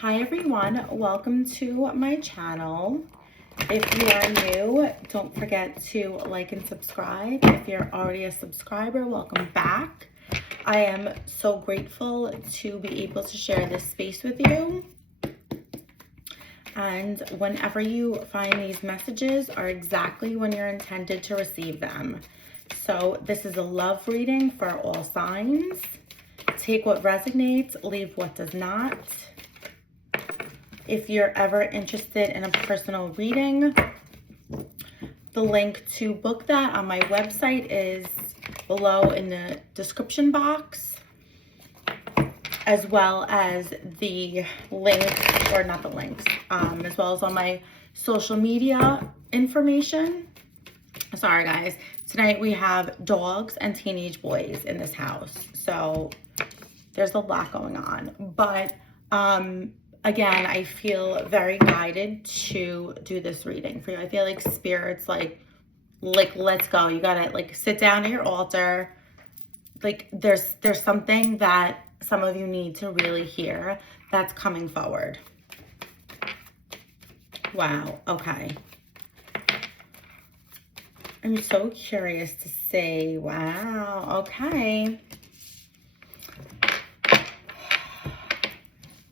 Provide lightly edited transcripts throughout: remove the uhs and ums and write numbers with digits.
Hi everyone, welcome to my channel. If you are new, don't forget to like and subscribe. If you're already a subscriber, welcome back. I am so grateful to be able to share this space with you. And whenever you find these messages are exactly when you're intended to receive them. So this is a love reading for all signs. Take what resonates, leave what does not. If you're ever interested in a personal reading, the link to book that on my website is below in the description box, as well as the link, or not the links, as well as on my social media information. Sorry guys, tonight we have dogs and teenage boys in this house, so there's a lot going on, but again, I feel very guided to do this reading for you. I feel like Spirit's like let's go. You gotta like sit down at your altar. Like there's something that some of you need to really hear that's coming forward. Wow, okay. I'm so curious to see. Wow, okay.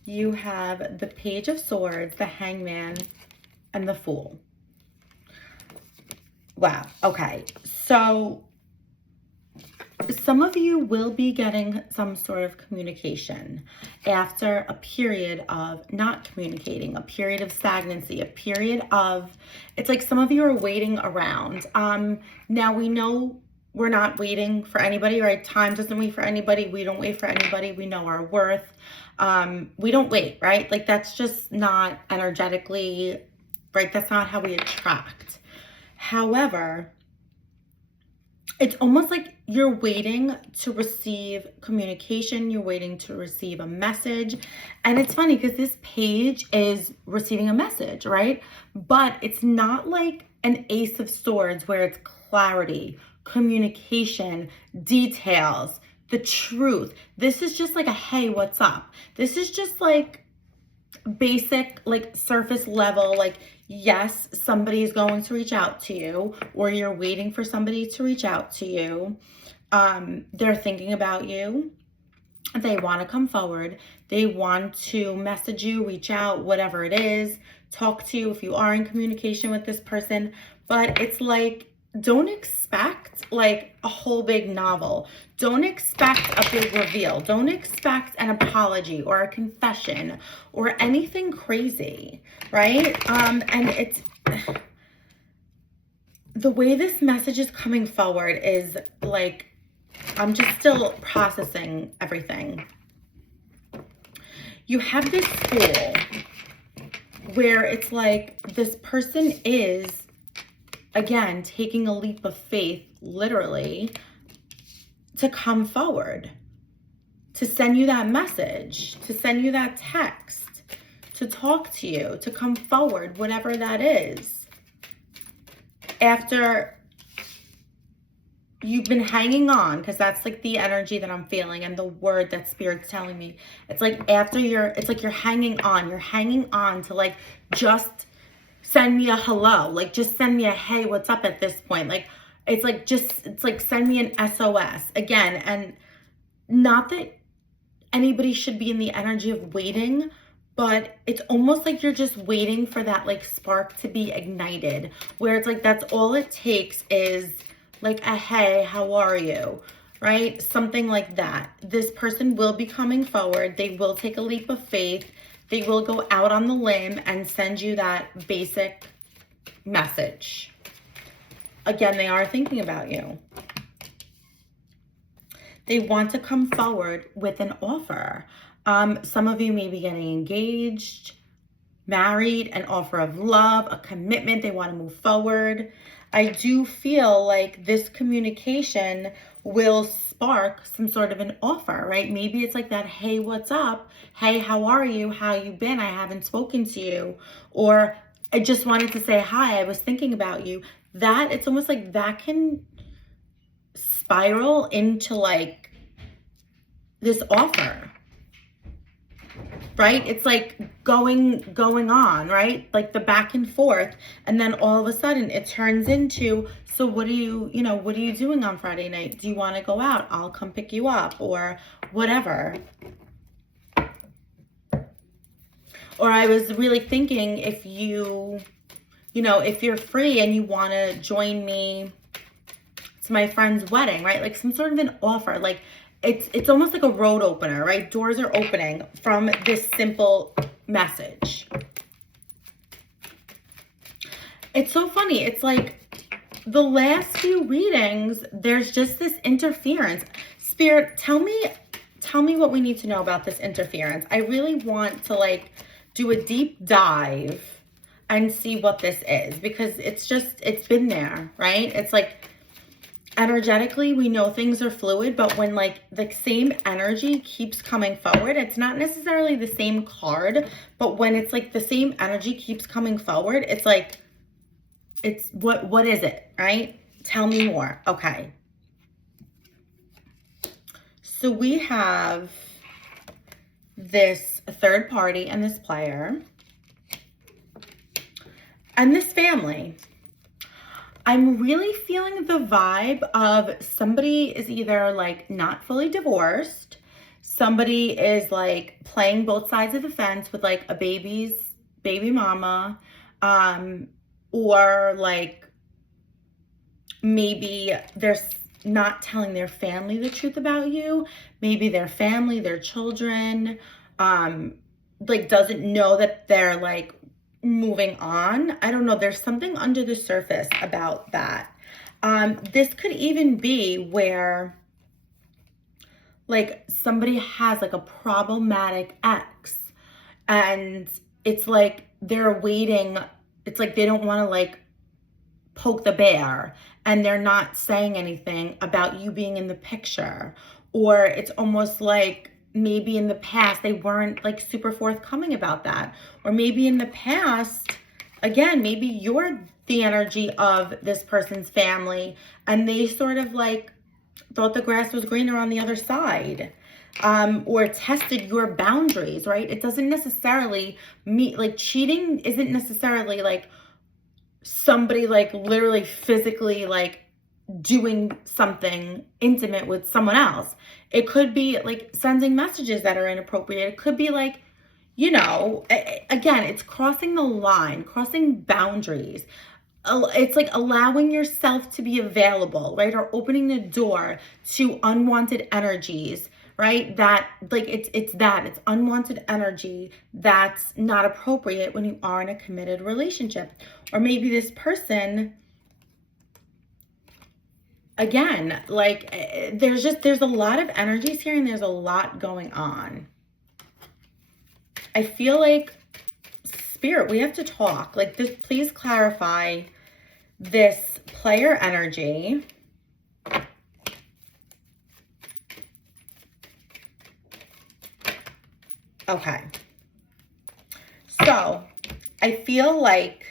You have the Page of Swords, the Hangman, and the Fool. Wow, okay. So some of you will be getting some sort of communication after a period of not communicating, a period of stagnancy, a period of, it's like some of you are waiting around. Now we know we're not waiting for anybody, right? Time doesn't wait for anybody. We don't wait for anybody. We know our worth. We don't wait, right? Like that's just not energetically, right? That's not how we attract. However, it's almost like you're waiting to receive communication. You're waiting to receive a message. And it's funny because this page is receiving a message, right? But it's not like an Ace of Swords where it's clarity, communication, details, the truth. This is just like a, hey, what's up? This is just like basic, like surface level, like, yes, somebody's going to reach out to you, or you're waiting for somebody to reach out to you. They're thinking about you. They want to come forward. They want to message you, reach out, whatever it is, talk to you if you are in communication with this person. But it's like, don't expect like a whole big novel. Don't expect a big reveal. Don't expect an apology or a confession or anything crazy, right? And it's the way this message is coming forward is like, I'm just still processing everything. You have this Fool where it's like this person is, again, taking a leap of faith, literally, to come forward, to send you that message, to send you that text, to talk to you, to come forward, whatever that is. After you've been hanging on, because that's like the energy that I'm feeling and the word that Spirit's telling me. It's like after it's like you're hanging on to like just send me a hello, like just send me a hey, what's up at this point? Like it's like send me an SOS again. And not that anybody should be in the energy of waiting, but it's almost like you're just waiting for that like spark to be ignited, where it's like that's all it takes is like a hey, how are you? Right? Something like that. This person will be coming forward. They will take a leap of faith. They will go out on the limb and send you that basic message. Again, they are thinking about you. They want to come forward with an offer. Some of you may be getting engaged, married, an offer of love, a commitment. They want to move forward. I do feel like this communication will spark some sort of an offer, right? Maybe it's like that, hey, what's up? Hey, how are you? How you been? I haven't spoken to you. Or I just wanted to say hi. I was thinking about you. That, it's almost like that can spiral into like this offer. right? It's like going on, right? Like the back and forth. And then all of a sudden it turns into, so what are you doing on Friday night? Do you want to go out? I'll come pick you up, or whatever. Or I was really thinking, if if you're free and you want to join me to my friend's wedding, right? Like some sort of an offer. Like it's almost like a road opener, right? Doors are opening from this simple message. It's so funny. It's like the last few readings, there's just this interference. Spirit, tell me what we need to know about this interference. I really want to like do a deep dive and see what this is, because it's been there, right? It's like energetically, we know things are fluid, but when like the same energy keeps coming forward, it's not necessarily the same card, but when it's like the same energy keeps coming forward, it's like, it's what is it, right? Tell me more. Okay. So we have this third party and this player and this family. I'm really feeling the vibe of somebody is either like not fully divorced, somebody is like playing both sides of the fence with like a baby mama, or like maybe they're not telling their family the truth about you. Maybe their family, their children, like doesn't know that they're like moving on. I don't know. There's something under the surface about that. This could even be where like somebody has like a problematic ex, and it's like they're waiting. It's like they don't want to like poke the bear, and they're not saying anything about you being in the picture. Or it's almost like maybe in the past they weren't like super forthcoming about that. Or maybe in the past, again, maybe you're the energy of this person's family and they sort of like thought the grass was greener on the other side, or tested your boundaries, right? It doesn't necessarily mean like cheating isn't necessarily like somebody like literally physically like doing something intimate with someone else. It could be like sending messages that are inappropriate. It could be like, again, it's crossing the line, crossing boundaries. It's like allowing yourself to be available, right? Or opening the door to unwanted energies, right? That like it's unwanted energy that's not appropriate when you are in a committed relationship. Or maybe this person, again, like there's a lot of energies here and there's a lot going on. I feel like, Spirit, we have to talk. Like this, please clarify this player energy. Okay. So I feel like,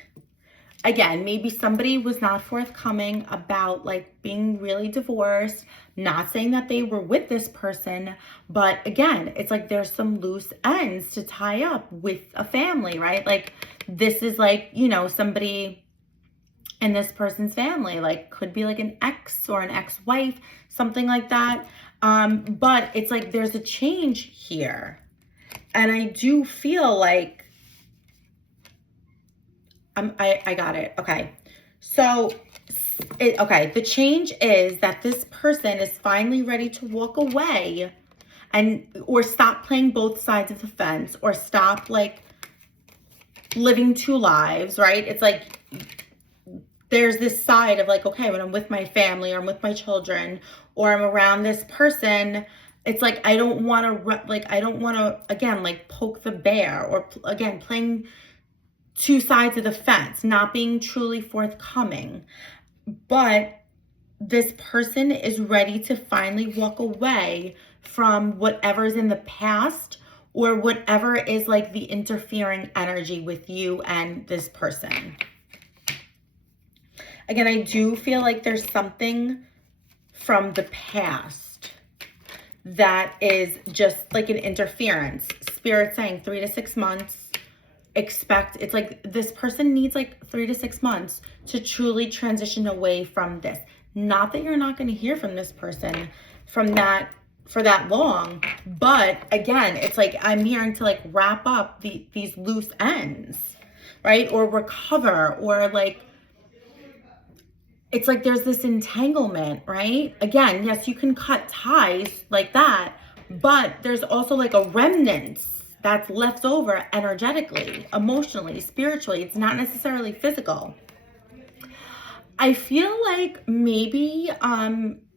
again, maybe somebody was not forthcoming about like being really divorced, not saying that they were with this person, but again, it's like there's some loose ends to tie up with a family, right? Like this is like, somebody in this person's family, like could be like an ex or an ex-wife, something like that. But it's like there's a change here. And I do feel like I got it. Okay. So, the change is that this person is finally ready to walk away or stop playing both sides of the fence, or stop like living two lives, right? It's like there's this side of like, okay, when I'm with my family or I'm with my children or I'm around this person, it's like I don't want to again like poke the bear, or again playing two sides of the fence, not being truly forthcoming. But this person is ready to finally walk away from whatever's in the past, or whatever is like the interfering energy with you and this person. Again, I do feel like there's something from the past that is just like an interference. Spirit saying 3 to 6 months. Expect, it's like this person needs like 3 to 6 months to truly transition away from this. Not that you're not going to hear from this person from that for that long, but again, it's like I'm hearing to like wrap up these loose ends, right? Or recover, or like it's like there's this entanglement, right? Again, yes, you can cut ties like that, but there's also like a remnant that's left over energetically, emotionally, spiritually. It's not necessarily physical. I feel like maybe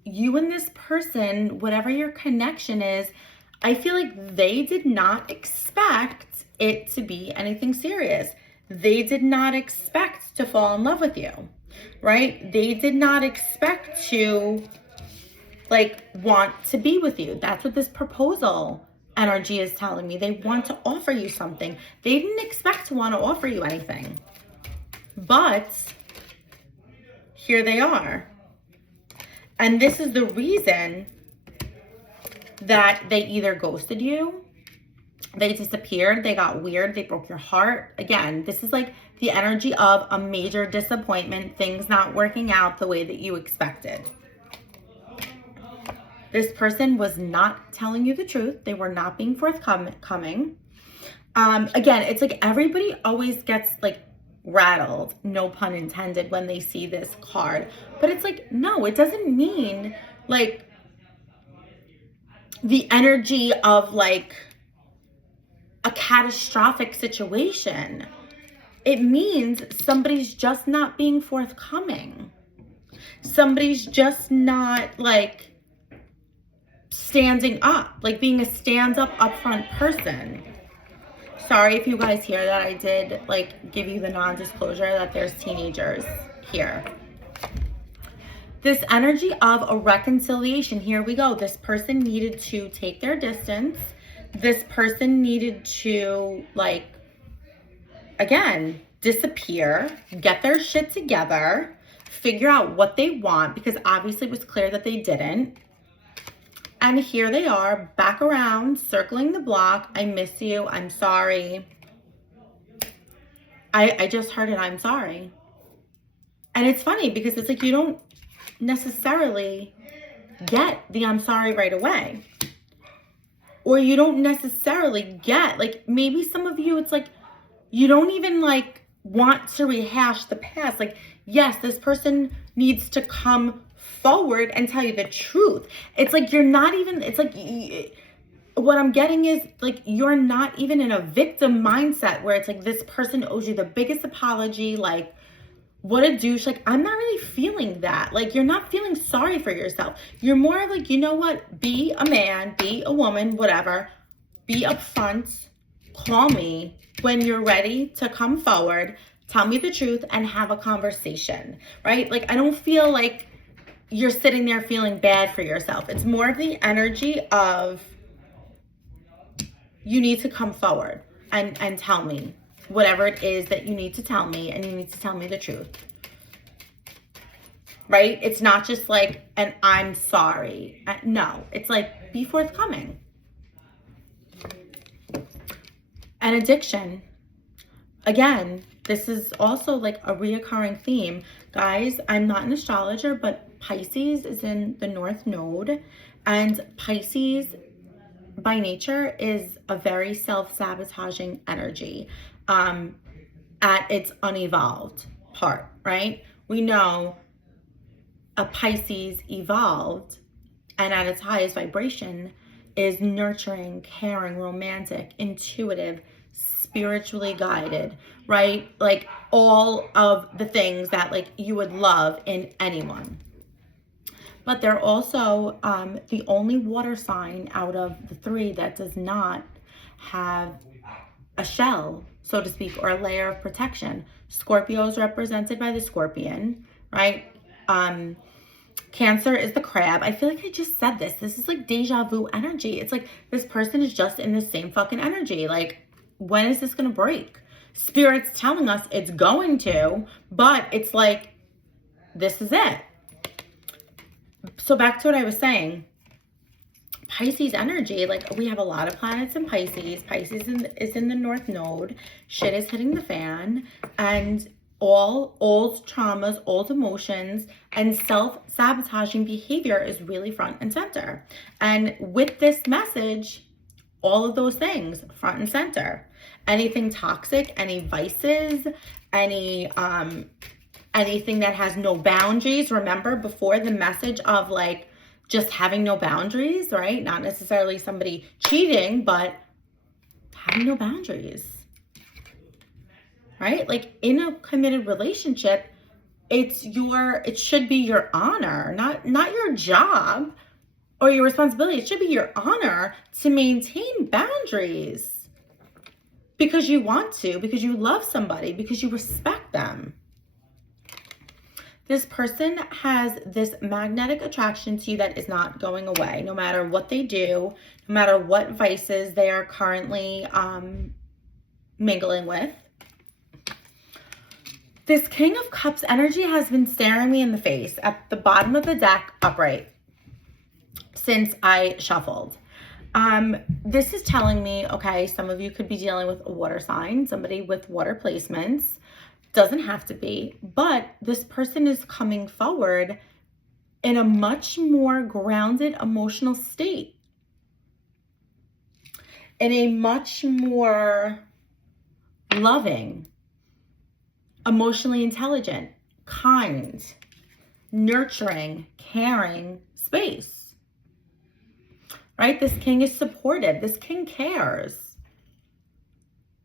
you and this person, whatever your connection is, I feel like they did not expect it to be anything serious. They did not expect to fall in love with you, right? They did not expect to like want to be with you. That's what this proposal energy is telling me. They want to offer you something. They didn't expect to want to offer you anything, but here they are. And this is the reason that they either ghosted you, they disappeared, they got weird, they broke your heart. Again, this is like the energy of a major disappointment, things not working out the way that you expected. This person was not telling you the truth. They were not being forthcoming. Again, it's like everybody always gets like rattled, no pun intended, when they see this card. But it's like, no, it doesn't mean like the energy of like a catastrophic situation. It means somebody's just not being forthcoming. Somebody's just not like standing up, like being a stand-up, upfront person. Sorry if you guys hear that. I did like give you the non-disclosure that there's teenagers here. This energy of a reconciliation, here we go. This person needed to take their distance. This person needed to like, again, disappear, get their shit together, figure out what they want, because obviously it was clear that they didn't. And here they are, back around, circling the block. I miss you. I'm sorry. I just heard it. I'm sorry. And it's funny because it's like you don't necessarily get the I'm sorry right away. Or you don't necessarily get, like, maybe some of you, it's like you don't even like want to rehash the past. Like, yes, this person needs to come forward and tell you the truth. It's like you're not even, it's like what I'm getting is like you're not even in a victim mindset where it's like this person owes you the biggest apology, like what a douche. Like, I'm not really feeling that. Like, you're not feeling sorry for yourself. You're more of like, you know what, be a man, be a woman, whatever, be upfront, call me when you're ready to come forward, tell me the truth, and have a conversation, right? Like, I don't feel like you're sitting there feeling bad for yourself. It's more of the energy of you need to come forward and tell me whatever it is that you need to tell me, and you need to tell me the truth, right? It's not just like an I'm sorry. No, it's like be forthcoming. An addiction. Again, this is also like a reoccurring theme. Guys, I'm not an astrologer, but Pisces is in the North Node, and Pisces by nature is a very self-sabotaging energy at its unevolved part, right? We know a Pisces evolved and at its highest vibration is nurturing, caring, romantic, intuitive, spiritually guided, right? Like all of the things that like you would love in anyone. But they're also the only water sign out of the three that does not have a shell, so to speak, or a layer of protection. Scorpio is represented by the scorpion, right? Cancer is the crab. I feel like I just said this. This is like deja vu energy. It's like this person is just in the same fucking energy. Like, when is this going to break? Spirit's telling us it's going to, but it's like, this is it. So back to what I was saying. Pisces energy, like we have a lot of planets in Pisces. Pisces is in the North Node. Shit is hitting the fan. And all old traumas, old emotions, and self-sabotaging behavior is really front and center. And with this message, all of those things front and center. Anything toxic, any vices, any anything that has no boundaries. Remember, before, the message of like just having no boundaries, right? Not necessarily somebody cheating, but having no boundaries, right? Like in a committed relationship, it should be your honor, not your job or your responsibility. It should be your honor to maintain boundaries because you want to, because you love somebody, because you respect them. This person has this magnetic attraction to you that is not going away, no matter what they do, no matter what vices they are currently mingling with. This King of Cups energy has been staring me in the face at the bottom of the deck upright since I shuffled. This is telling me, okay, some of you could be dealing with a water sign, somebody with water placements. Doesn't have to be, but this person is coming forward in a much more grounded emotional state, in a much more loving, emotionally intelligent, kind, nurturing, caring space, right? This king is supportive. This king cares.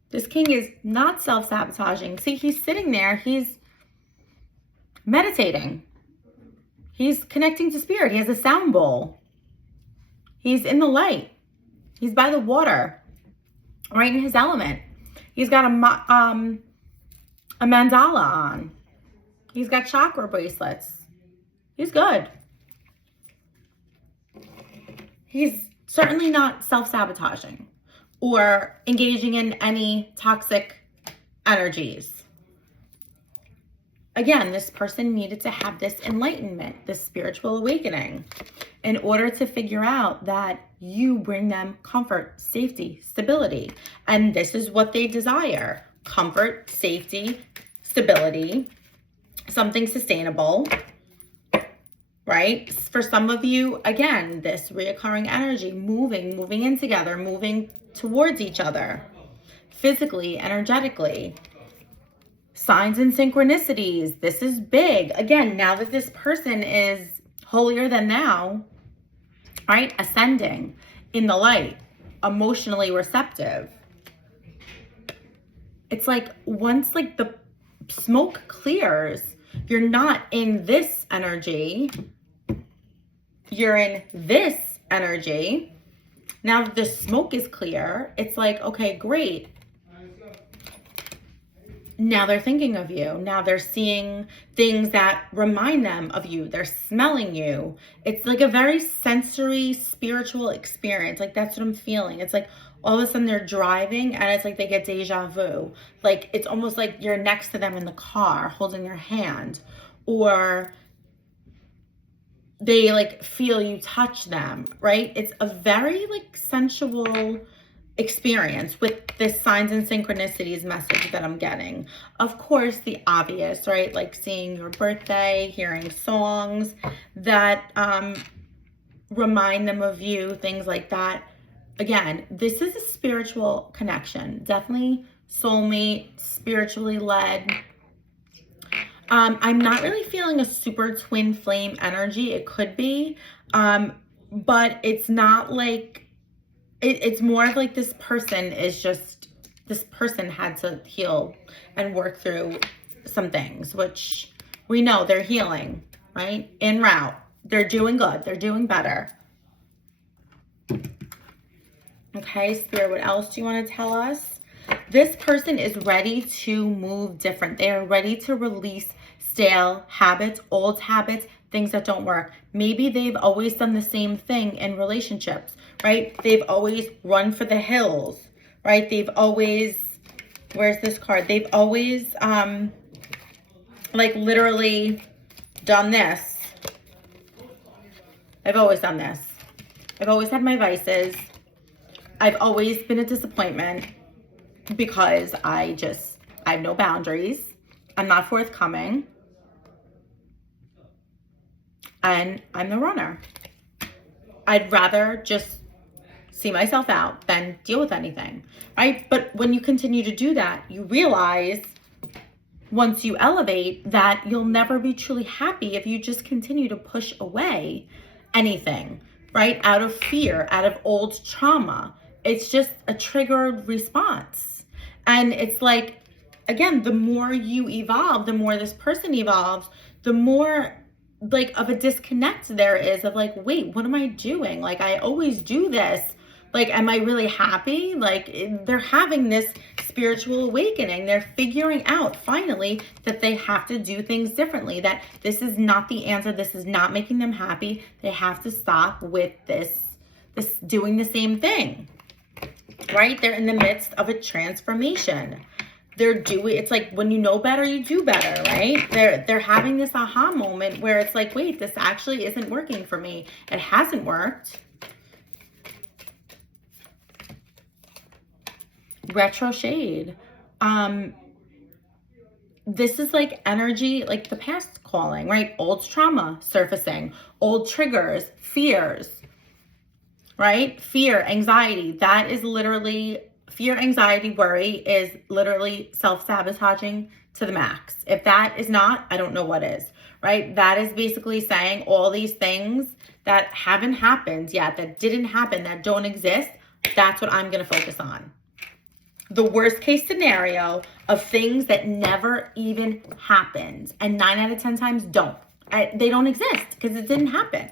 This king is not self-sabotaging. See, he's sitting there. He's meditating. He's connecting to spirit. He has a sound bowl. He's in the light. He's by the water, right in his element. He's got a mandala on. He's got chakra bracelets. He's good. He's certainly not self-sabotaging or engaging in any toxic energies. Again, this person needed to have this enlightenment, this spiritual awakening, in order to figure out that you bring them comfort, safety, stability. And this is what they desire: comfort, safety, stability, something sustainable, right? For some of you, again, this reoccurring energy, moving in together, moving towards each other, physically, energetically. Signs and synchronicities. This is big. Again, now that this person is holier than thou, right? Ascending in the light, emotionally receptive. It's like once like the smoke clears, you're not in this energy. You're in this energy. Now that the smoke is clear, it's like, okay, great. Now they're thinking of you. Now they're seeing things that remind them of you. They're smelling you. It's like a very sensory, spiritual experience. Like that's what I'm feeling. It's like all of a sudden they're driving and it's like they get deja vu. Like it's almost like you're next to them in the car holding their hand, or they like feel you touch them, right? It's a very like sensual experience with this signs and synchronicities message that I'm getting. Of course, the obvious, right? Like seeing your birthday, hearing songs that remind them of you, things like that. Again, this is a spiritual connection, definitely soulmate, spiritually led. I'm not really feeling a super twin flame energy. It could be, but it's not like, it's more of like this person had to heal and work through some things, which we know they're healing, right? En route. They're doing good. They're doing better. Okay, Spirit, what else do you want to tell us? This person is ready to move different. They are ready to release stale habits, old habits, things that don't work. Maybe they've always done the same thing in relationships, right? They've always run for the hills, right? They've always, where's this card? They've always, like literally done this. They've always done this. I've always had my vices. I've always been a disappointment because I have no boundaries. I'm not forthcoming. And I'm the runner. I'd rather just see myself out than deal with anything, right? But when you continue to do that, you realize once you elevate that you'll never be truly happy if you just continue to push away anything, right? Out of fear, out of old trauma. It's just a triggered response. And it's like, again, the more you evolve, the more this person evolves, the more like of a disconnect there is of like, wait, what am I doing? Like, I always do this. Like, am I really happy? Like, they're having this spiritual awakening. They're figuring out finally that they have to do things differently, that this is not the answer. This is not making them happy. They have to stop with this doing the same thing, right? They're in the midst of a transformation. It's like when you know better, you do better, right? They're having this aha moment where it's like, wait, this actually isn't working for me. It hasn't worked. Retro shade. This is like energy, like the past calling, right? Old trauma surfacing, old triggers, fears, right? Fear, anxiety. That is literally fear, anxiety, worry is literally self-sabotaging to the max. If that is not, I don't know what is, right? That is basically saying all these things that haven't happened yet, that didn't happen, that don't exist. That's what I'm going to focus on. The worst case scenario of things that never even happened. And 9 out of 10 times don't. They don't exist because it didn't happen.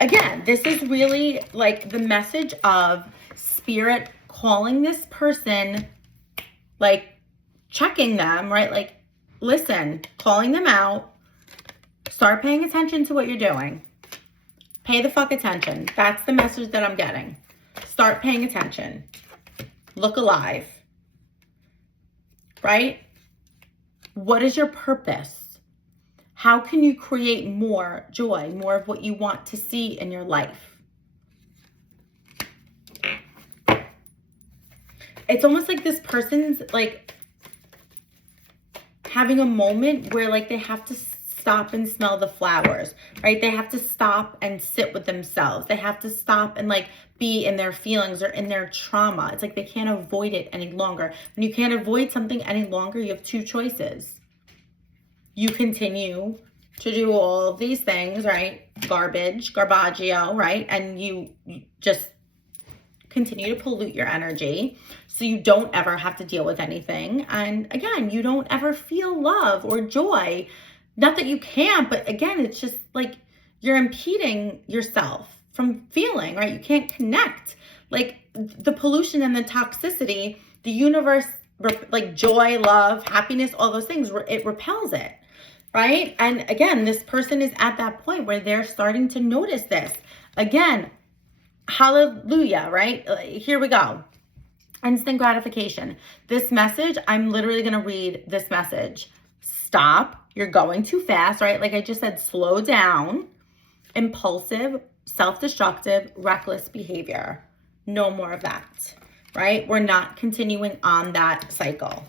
Again, this is really like the message of spirit calling this person, like checking them, right? Like, listen, calling them out. Start paying attention to what you're doing. Pay the fuck attention. That's the message that I'm getting. Start paying attention. Look alive, right? What is your purpose? How can you create more joy, more of what you want to see in your life? It's almost like this person's like having a moment where like they have to stop and smell the flowers, right? They have to stop and sit with themselves. They have to stop and like be in their feelings or in their trauma. It's like they can't avoid it any longer. When you can't avoid something any longer, you have two choices. You continue to do all of these things, right? Garbaggio, right? And you just continue to pollute your energy so you don't ever have to deal with anything. And again, you don't ever feel love or joy. Not that you can't, but again, it's just like you're impeding yourself from feeling, right? You can't connect. Like the pollution and the toxicity, the universe, like joy, love, happiness, all those things, it repels it, right? And again, this person is at that point where they're starting to notice this. Again, hallelujah, right? Here we go. Instant gratification. This message, I'm literally going to read this message. Stop. You're going too fast, right? Like I just said, slow down. Impulsive, self-destructive, reckless behavior. No more of that, right? We're not continuing on that cycle.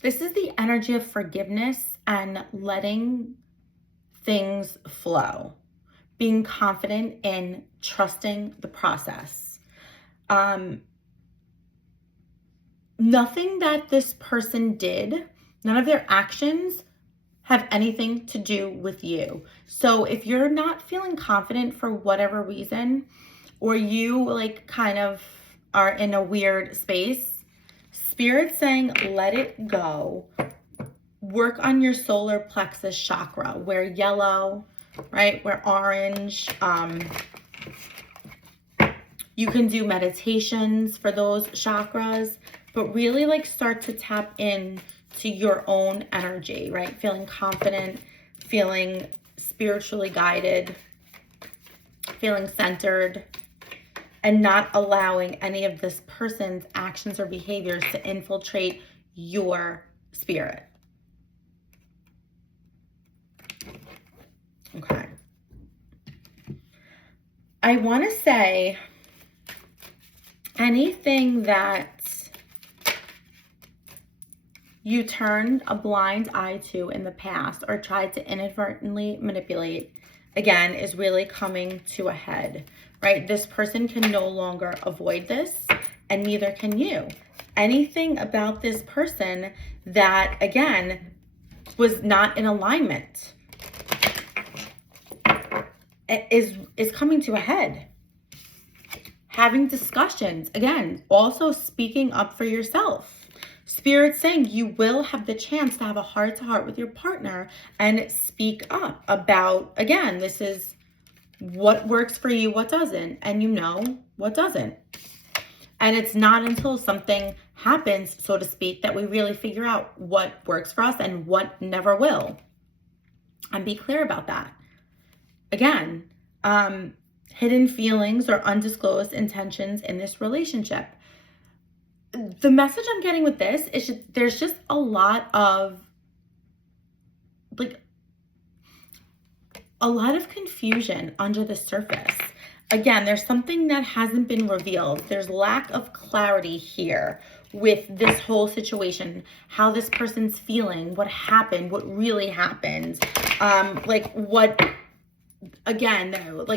This is the energy of forgiveness and letting things flow. Being confident in trusting the process. Nothing that this person did, none of their actions have anything to do with you. So if you're not feeling confident for whatever reason, or you like kind of are in a weird space, Spirit's saying, let it go. Work on your solar plexus chakra. Wear yellow, right? Wear orange. You can do meditations for those chakras, but really like start to tap in to your own energy, right? Feeling confident, feeling spiritually guided, feeling centered, and not allowing any of this person's actions or behaviors to infiltrate your spirit. I want to say anything that you turned a blind eye to in the past or tried to inadvertently manipulate, again, is really coming to a head, right? This person can no longer avoid this, and neither can you. Anything about this person that, again, was not in alignment is coming to a head. Having discussions, again, also speaking up for yourself. Spirit saying you will have the chance to have a heart-to-heart with your partner and speak up about, again, this is what works for you, what doesn't, and you know what doesn't. And it's not until something happens, so to speak, that we really figure out what works for us and what never will. And be clear about that. Again, hidden feelings or undisclosed intentions in this relationship. The message I'm getting with this is there's just a lot of confusion under the surface. Again, there's something that hasn't been revealed. There's lack of clarity here with this whole situation, how this person's feeling, what happened, what really happened, like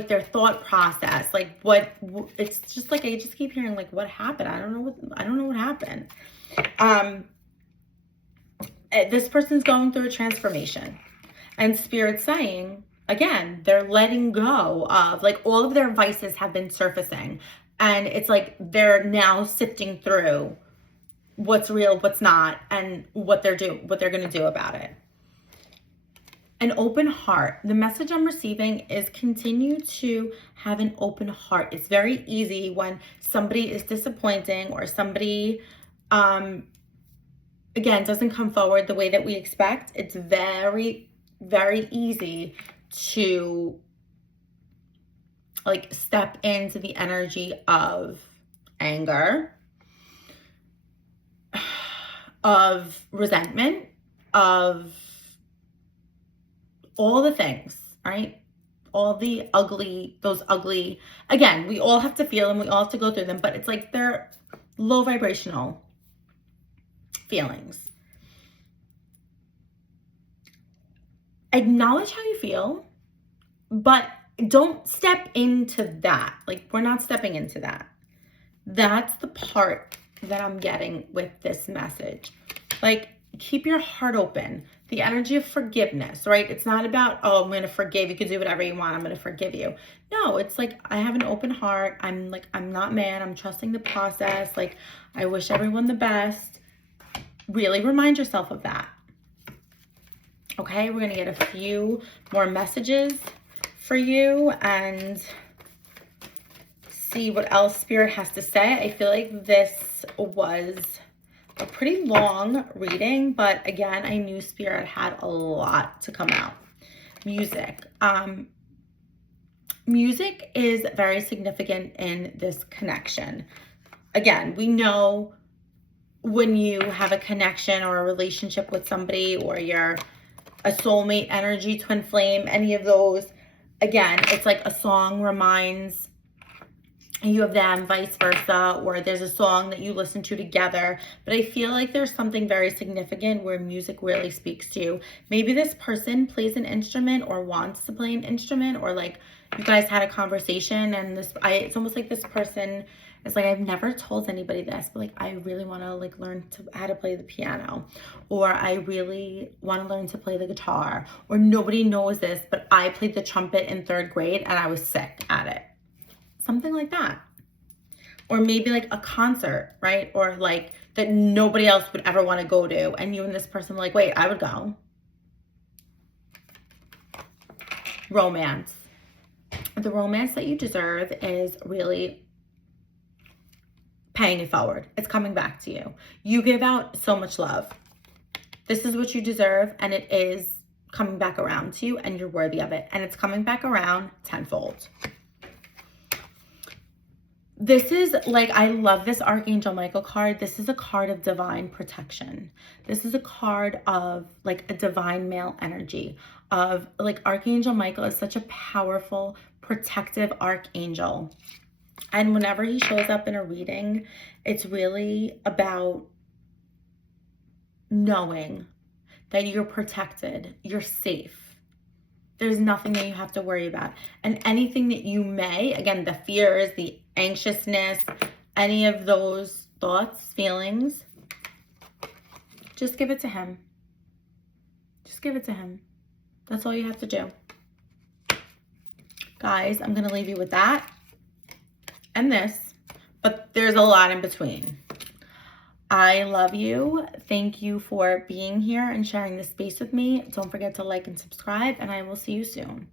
their thought process, it's just like, I just keep hearing like, what happened? I don't know what happened. This person's going through a transformation, and Spirit's saying, again, they're letting go of, like, all of their vices have been surfacing, and it's like they're now sifting through what's real, what's not, and what they're going to do about it. An open heart. The message I'm receiving is continue to have an open heart. It's very easy when somebody is disappointing or somebody, again, doesn't come forward the way that we expect. It's very, very easy to like step into the energy of anger, of resentment, of all the things, right? All the those ugly, again, we all have to feel them, we all have to go through them, but it's like they're low vibrational feelings. Acknowledge how you feel, but don't step into that. Like, we're not stepping into that. That's the part that I'm getting with this message. Like, keep your heart open. The energy of forgiveness, right? It's not about, oh, I'm going to forgive. You can do whatever you want. I'm going to forgive you. No, it's like, I have an open heart. I'm not mad. I'm trusting the process. Like, I wish everyone the best. Really remind yourself of that. Okay, we're going to get a few more messages for you and see what else Spirit has to say. I feel like this was a pretty long reading, but again, I knew Spirit had a lot to come out. Music. Music is very significant in this connection. Again, we know when you have a connection or a relationship with somebody, or you're a soulmate energy, twin flame, any of those, again, it's like a song reminds you of them, vice versa, or there's a song that you listen to together. But I feel like there's something very significant where music really speaks to you. Maybe this person plays an instrument or wants to play an instrument, or like you guys had a conversation and it's almost like this person is like, I've never told anybody this, but like, I really want to like learn how to play the piano, or I really want to learn to play the guitar, or nobody knows this, but I played the trumpet in 3rd grade and I was sick at it. Something like that. Or maybe like a concert, right? Or like that nobody else would ever want to go to, and you and this person are like, wait, I would go. Romance. The romance that you deserve is really paying it forward. It's coming back to you. You give out so much love. This is what you deserve, and it is coming back around to you, and you're worthy of it. And it's coming back around tenfold. This is like, I love this Archangel Michael card. This is a card of divine protection. This is a card of like a divine male energy of like, Archangel Michael is such a powerful protective archangel. And whenever he shows up in a reading, it's really about knowing that you're protected, you're safe. There's nothing that you have to worry about. And anything that you may, again, the fears, the anxiousness, any of those thoughts, feelings, just give it to him. Just give it to him. That's all you have to do. Guys, I'm going to leave you with that and this, but there's a lot in between. I love you. Thank you for being here and sharing this space with me. Don't forget to like and subscribe, and I will see you soon.